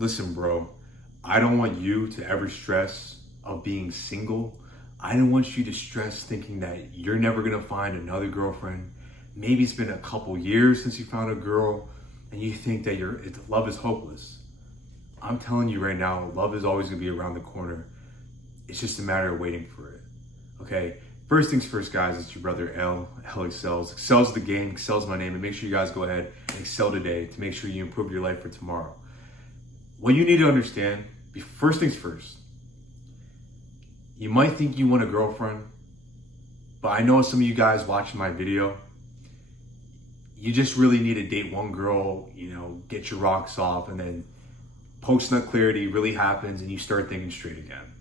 Listen, bro, I don't want you to ever stress of being single. I don't want you to stress thinking that you're never gonna find another girlfriend. Maybe it's been a couple years since you found a girl and you think that love is hopeless. I'm telling you right now, love is always gonna be around the corner. It's just a matter of waiting for it, okay? First things first, guys, it's your brother elexcels. Excels the game, excels my name, and make sure you guys go ahead and excel today to make sure you improve your life for tomorrow. What you need to understand, first things first, you might think you want a girlfriend, but I know some of you guys watching my video, you just really need to date one girl, get your rocks off, and then post-nut clarity really happens and you start thinking straight again.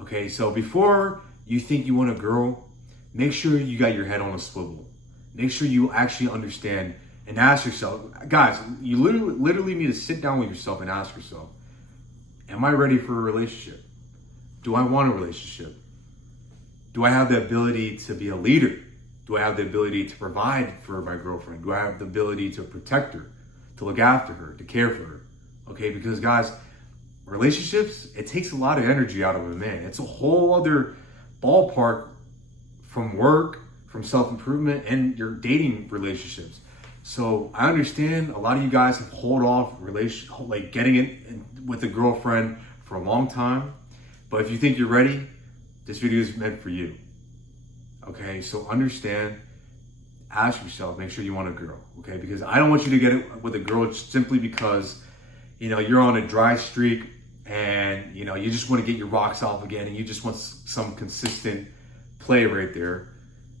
Okay, so before you think you want a girl, make sure you got your head on a swivel. Make sure you actually understand and ask yourself, guys, you literally need to sit down with yourself and ask yourself, am I ready for a relationship? Do I want a relationship? Do I have the ability to be a leader? Do I have the ability to provide for my girlfriend? Do I have the ability to protect her, to look after her, to care for her? Okay, because guys, relationships, it takes a lot of energy out of a man. It's a whole other ballpark from work, from self-improvement, and your dating relationships. So I understand a lot of you guys have hold off getting it with a girlfriend for a long time. But if you think you're ready, this video is meant for you. Okay, so understand, ask yourself, make sure you want a girl, okay? Because I don't want you to get it with a girl simply because, you're on a dry streak and, you just want to get your rocks off again and you just want some consistent play right there.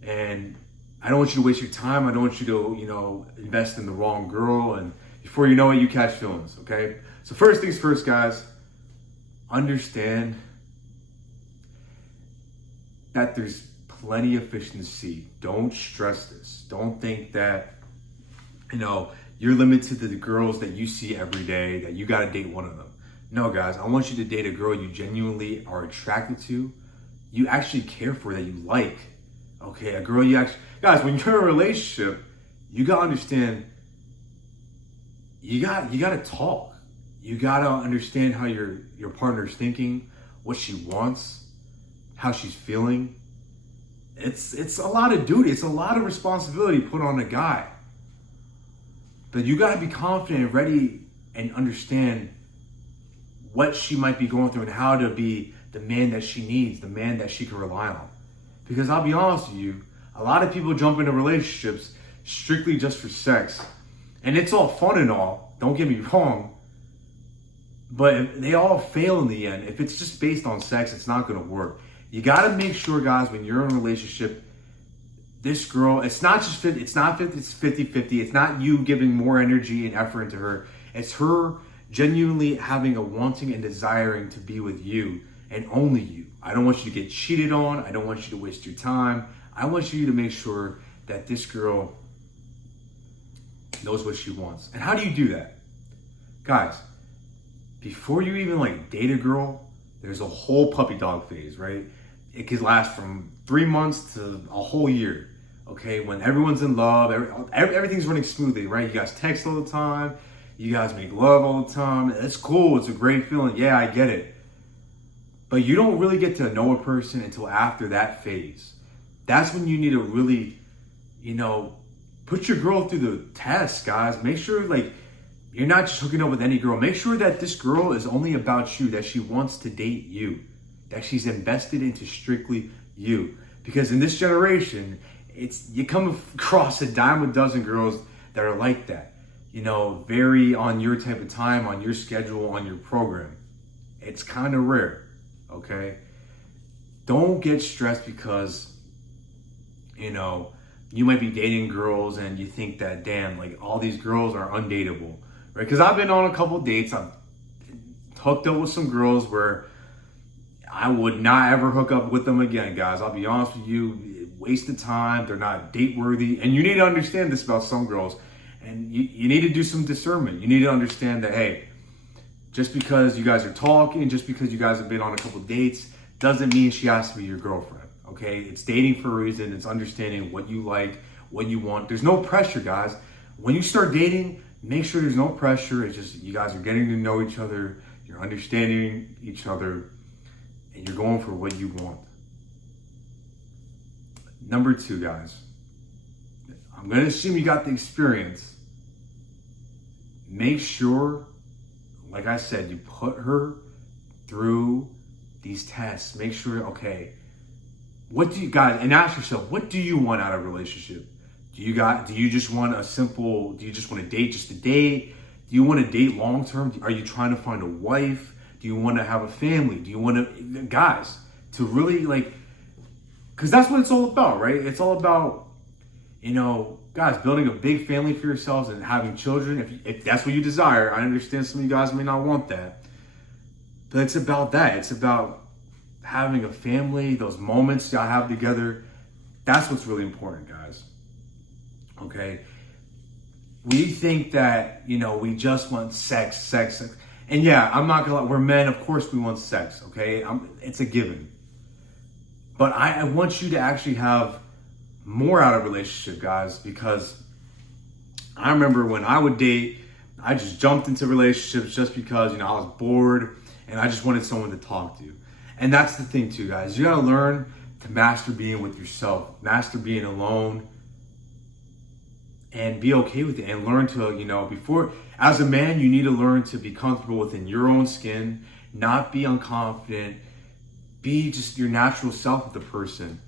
And I don't want you to waste your time. I don't want you to, invest in the wrong girl. And before you know it, you catch feelings, okay? So first things first, guys, understand that there's plenty of fish in the sea. Don't stress this. Don't think that, you're limited to the girls that you see every day, that you got to date one of them. No, guys, I want you to date a girl you genuinely are attracted to, you actually care for, that you like. Okay, a girl you actually... Guys, when you're in a relationship, you got to understand, you got to talk. You got to understand how your partner's thinking, what she wants, how she's feeling. It's a lot of duty. It's a lot of responsibility put on a guy. But you got to be confident and ready and understand what she might be going through and how to be the man that she needs, the man that she can rely on. Because I'll be honest with you, a lot of people jump into relationships strictly just for sex. And it's all fun and all, don't get me wrong, but they all fail in the end. If it's just based on sex, it's not going to work. You got to make sure, guys, when you're in a relationship, this girl, it's 50-50. It's not you giving more energy and effort into her. It's her genuinely having a wanting and desiring to be with you and only you. I don't want you to get cheated on. I don't want you to waste your time. I want you to make sure that this girl knows what she wants. And how do you do that? Guys, before you even date a girl, there's a whole puppy dog phase, right? It could last from 3 months to a whole year, okay? When everyone's in love, everything's running smoothly, right? You guys text all the time. You guys make love all the time. It's cool. It's a great feeling. Yeah, I get it. But you don't really get to know a person until after that phase. That's when you need to really, put your girl through the test, guys. Make sure, you're not just hooking up with any girl. Make sure that this girl is only about you, that she wants to date you, that she's invested into strictly you. Because in this generation, you come across a dime a dozen girls that are like that. Very on your type of time, on your schedule, on your program. It's kind of rare, okay? Don't get stressed because, you might be dating girls and you think that, damn, all these girls are undateable, right? Because I've been on a couple dates. I've hooked up with some girls where I would not ever hook up with them again, guys. I'll be honest with you, waste of time. They're not date worthy. And you need to understand this about some girls. And you need to do some discernment. You need to understand that, hey, just because you guys are talking, just because you guys have been on a couple dates, doesn't mean she has to be your girlfriend, okay? It's dating for a reason. It's understanding what you like, what you want. There's no pressure, guys. When you start dating, Make sure there's no pressure. It's just you guys are getting to know each other, you're understanding each other, and you're going for what you want. Number 2, guys, I'm going to assume you got the experience. Make sure, like I said, you put her through these tests. Make sure, okay, what do you guys, and ask yourself, what do you want out of a relationship? Do you just want do you just want to date just to date? Do you want to date long term? Are you trying to find a wife? Do you want to have a family? Do you want to, guys, to really because that's what it's all about, right? It's all about, guys, building a big family for yourselves and having children. If that's what you desire, I understand some of you guys may not want that. But it's about that. It's about having a family, those moments y'all have together. That's what's really important, guys. Okay? We think that, we just want sex. And yeah, I'm not gonna lie, we're men, of course we want sex, okay? It's a given. But I want you to actually have more out of a relationship, guys, because I remember when I would date, I just jumped into relationships just because, I was bored and I just wanted someone to talk to. And that's the thing too, guys. You gotta learn to master being with yourself, master being alone, and be okay with it, and learn to, as a man, you need to learn to be comfortable within your own skin, not be unconfident, be just your natural self with the person.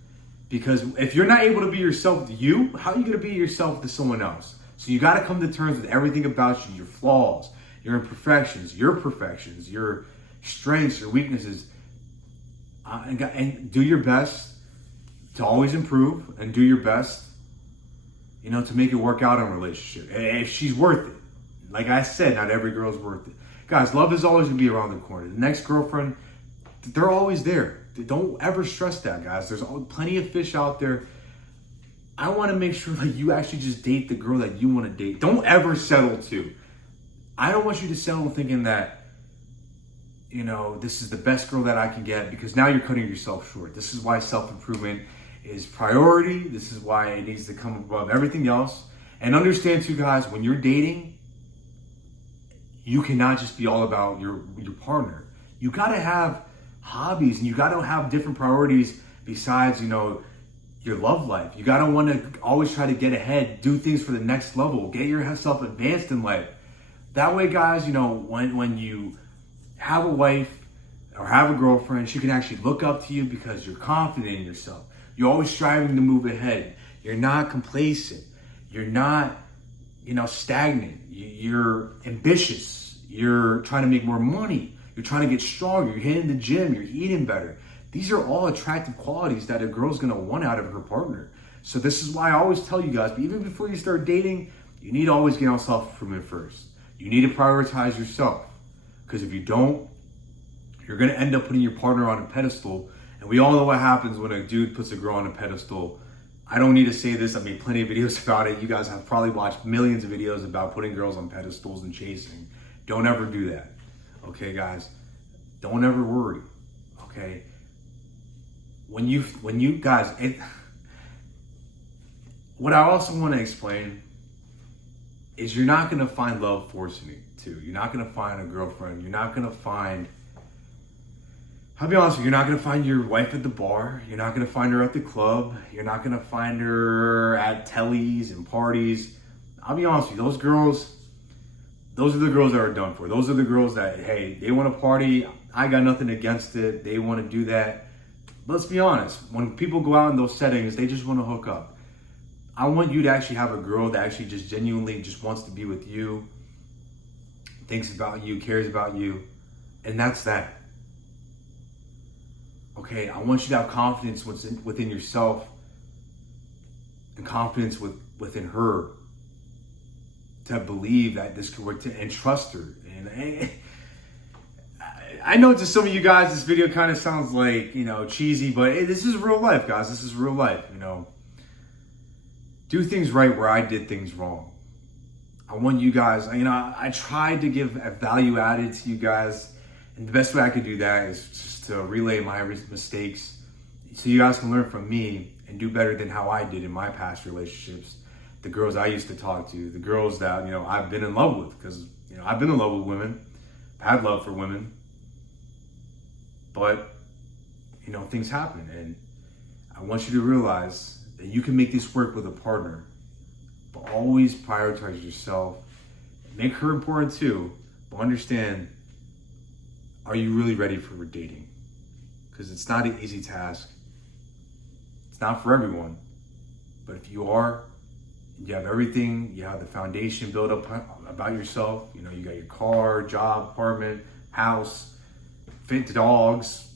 Because if you're not able to be yourself with you, how are you going to be yourself to someone else? So you got to come to terms with everything about you, your flaws, your imperfections, your perfections, your strengths, your weaknesses, and do your best to always improve, and do your best, to make it work out in a relationship. If she's worth it. Like I said, not every girl's worth it. Guys, love is always going to be around the corner. The next girlfriend, they're always there. Don't ever stress that, guys. There's plenty of fish out there. I want to make sure you actually just date the girl that you want to date. Don't ever settle too. I don't want you to settle thinking that, this is the best girl that I can get, because now you're cutting yourself short. This is why self-improvement is priority. This is why it needs to come above everything else. And understand too, guys, when you're dating, you cannot just be all about your partner. You got to have hobbies, and you got to have different priorities besides, your love life. You got to want to always try to get ahead, do things for the next level, get yourself advanced in life. That way, guys, when you have a wife or have a girlfriend, she can actually look up to you because you're confident in yourself. You're always striving to move ahead. You're not complacent. You're not, stagnant. You're ambitious. You're trying to make more money. You're trying to get stronger. You're hitting the gym. You're eating better. These are all attractive qualities that a girl's going to want out of her partner. So this is why I always tell you guys, but even before you start dating, you need to always get on self-improvement first. You need to prioritize yourself. Because if you don't, you're going to end up putting your partner on a pedestal. And we all know what happens when a dude puts a girl on a pedestal. I don't need to say this. I made plenty of videos about it. You guys have probably watched millions of videos about putting girls on pedestals and chasing. Don't ever do that. Okay, guys? Don't ever worry. Okay? When you guys, what I also want to explain is you're not going to find love forcing it too. You're not going to find a girlfriend. You're not going to find, I'll be honest with you, you're not going to find your wife at the bar. You're not going to find her at the club. You're not going to find her at tellies and parties. I'll be honest with you, those are the girls that are done for. Those are the girls that, hey, they want to party. I got nothing against it. They want to do that. But let's be honest. When people go out in those settings, they just want to hook up. I want you to actually have a girl that actually just genuinely just wants to be with you, thinks about you, cares about you, and that's that. Okay, I want you to have confidence within yourself and confidence within her to believe that this could work and trust her. And I know to some of you guys, this video kind of sounds like, cheesy, but this is real life, guys. This is real life, Do things right where I did things wrong. I want you guys, I tried to give a value added to you guys. And the best way I could do that is just to relay my mistakes so you guys can learn from me and do better than how I did in my past relationships. the girls I used to talk to, the girls that, I've been in love with, because, I've been in love with women, I've had love for women, but, things happen. And I want you to realize that you can make this work with a partner, but always prioritize yourself. Make her important too, but understand, are you really ready for dating? Because it's not an easy task. It's not for everyone. But if you are, you have everything, you have the foundation built up about yourself, you got your car, job, apartment, house, fit dogs,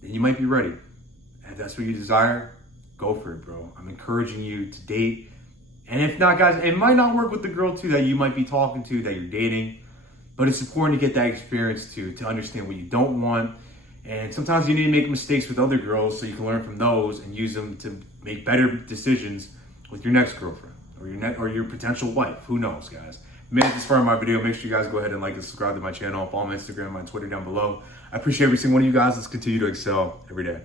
then you might be ready. And if that's what you desire, go for it, bro. I'm encouraging you to date. And if not, guys, it might not work with the girl too that you might be talking to, that you're dating, but it's important to get that experience too, to understand what you don't want. And sometimes you need to make mistakes with other girls so you can learn from those and use them to make better decisions with your next girlfriend or your potential wife. Who knows, guys? If you made it this far in my video, make sure you guys go ahead and like and subscribe to my channel. Follow my Instagram, my Twitter down below. I appreciate every single one of you guys. Let's continue to excel every day.